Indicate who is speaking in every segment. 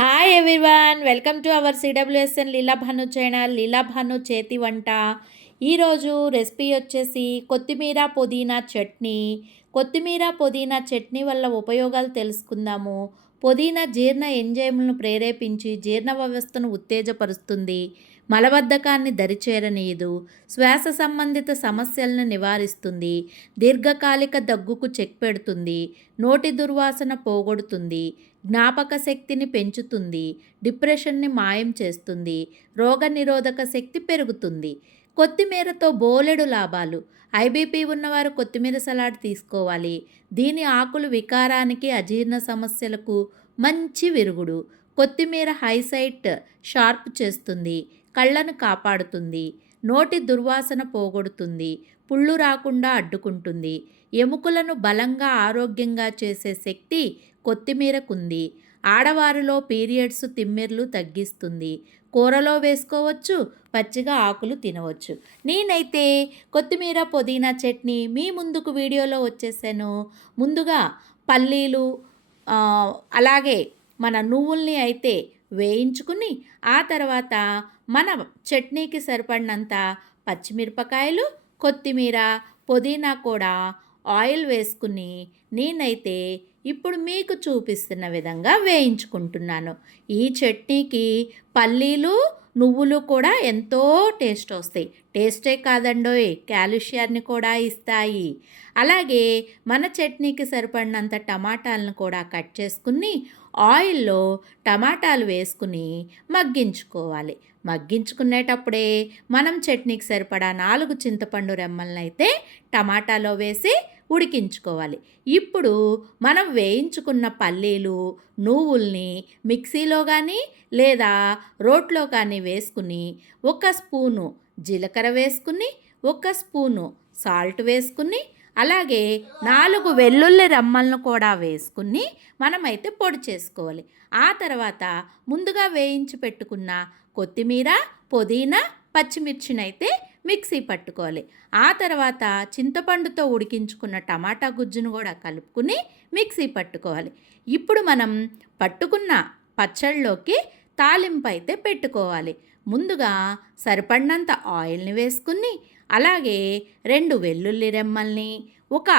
Speaker 1: Hi everyone welcome to our CWSN Leelabhanu channel Leelabhanu చేతి వంట ఈరోజు రెసిపీ వచ్చేసి కొత్తిమీర పుదీనా చట్నీ. కొత్తిమీర పుదీనా చట్నీ వల్ల ఉపయోగాలు తెలుసుకుందాము. పుదీనా జీర్ణ ఎంజైమ్లను ప్రేరేపించి జీర్ణ వ్యవస్థను ఉత్తేజపరుస్తుంది. మలబద్ధకాన్ని దరిచేరనీయదు. శ్వాస సంబంధిత సమస్యలను నివారిస్తుంది. దీర్ఘకాలిక దగ్గుకు చెక్ పెడుతుంది. నోటి దుర్వాసన పోగొడుతుంది. జ్ఞాపక శక్తిని పెంచుతుంది. డిప్రెషన్ని మాయం చేస్తుంది. రోగనిరోధక శక్తి పెరుగుతుంది. కొత్తిమీరతో బోలెడు లాభాలు. ఐబీపీ ఉన్నవారు కొత్తిమీర సలాడ్ తీసుకోవాలి. దీని ఆకులు వికారానికి అజీర్ణ సమస్యలకు మంచి విరుగుడు. కొత్తిమీర హైసైట్ షార్ప్ చేస్తుంది కళ్ళను కాపాడుతుంది నోటి దుర్వాసన పోగొడుతుంది పుళ్ళు రాకుండా అడ్డుకుంటుంది. ఎముకలను బలంగా ఆరోగ్యంగా చేసే శక్తి కొత్తిమీరకుంది. ఆడవారిలో పీరియడ్స్ తిమ్మిర్లు తగ్గిస్తుంది. కూరలో వేసుకోవచ్చు పచ్చిగా ఆకులు తినవచ్చు. నేనైతే కొత్తిమీర పుదీనా చట్నీ మీ ముందుకు వీడియోలో వచ్చేసాను. ముందుగా పల్లీలు అలాగే మన నువ్వుల్ని అయితే వేయించుకుని ఆ తర్వాత మన చట్నీకి సరిపడినంత పచ్చిమిరపకాయలు కొత్తిమీర పుదీనా కూడా ఆయిల్ వేసుకుని నేనైతే ఇప్పుడు మీకు చూపిస్తున్న విధంగా వేయించుకుంటున్నాను. ఈ చట్నీకి పల్లీలు నువ్వులు కూడా ఎంతో టేస్ట్ వస్తాయి. టేస్టే కాదండోయ్ క్యాల్షియాన్ని కూడా ఇస్తాయి. అలాగే మన చట్నీకి సరిపడినంత టమాటాలను కూడా కట్ చేసుకుని ఆయిల్లో టమాటాలు వేసుకుని మగ్గించుకోవాలి. మగ్గించుకునేటప్పుడే మనం చట్నీకి సరిపడా నాలుగు చింతపండు రెమ్మలనైతే అయితే టమాటాలో వేసి ఉడికించుకోవాలి. ఇప్పుడు మనం వేయించుకున్న పల్లీలు నువ్వుల్ని మిక్సీలో కానీ లేదా రోట్లో కానీ వేసుకుని ఒక స్పూను జీలకర్ర వేసుకుని ఒక స్పూను సాల్ట్ వేసుకుని అలాగే నాలుగు వెల్లుల్లి రమ్మలను కూడా వేసుకుని మనమైతే పొడి చేసుకోవాలి. ఆ తర్వాత ముందుగా వేయించి పెట్టుకున్న కొత్తిమీర పుదీనా పచ్చిమిర్చినైతే మిక్సీ పట్టుకోవాలి. ఆ తర్వాత చింతపండుతో ఉడికించుకున్న టమాటా గుజ్జును కూడా కలుపుకుని మిక్సీ పట్టుకోవాలి. ఇప్పుడు మనం పట్టుకున్న పచ్చళ్ళలోకి తాలింపు అయితే పెట్టుకోవాలి. ముందుగా సరిపడినంత ఆయిల్ని వేసుకుని అలాగే రెండు వెల్లుల్లి రెమ్మల్ని ఒక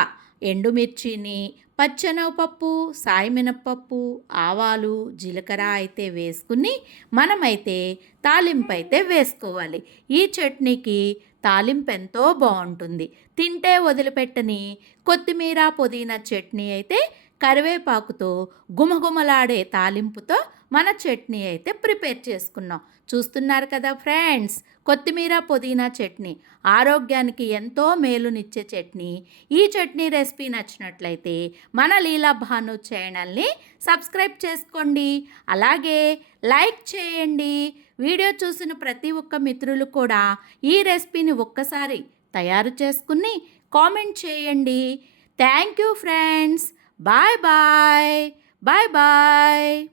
Speaker 1: ఎండుమిర్చిని పచ్చెనగపప్పు సాయిమినప్పప్పు ఆవాలు జీలకర్ర అయితే వేసుకుని మనమైతే తాలింపు అయితే వేసుకోవాలి. ఈ చట్నీకి తాలింపు ఎంతో బాగుంటుంది. తింటే వదిలిపెట్టని కొత్తిమీర పుదీనా చట్నీ అయితే కరివేపాకుతో గుమగుమలాడే తాలింపుతో మన చట్నీ అయితే ప్రిపేర్ చేసుకున్నాం. చూస్తున్నారు కదా ఫ్రెండ్స్ కొత్తిమీర పుదీనా చట్నీ. ఆరోగ్యానికి ఎంతో మేలునిచ్చే చట్నీ. ఈ చట్నీ రెసిపీ నచ్చినట్లయితే మన లీలా భాను ఛానల్ని సబ్స్క్రైబ్ చేసుకోండి. అలాగే లైక్ చేయండి. వీడియో చూసిన ప్రతి ఒక్క మిత్రులు కూడా ఈ రెసిపీని ఒక్కసారి తయారు చేసుకుని కామెంట్ చేయండి. Thank you friends. Bye bye. Bye bye.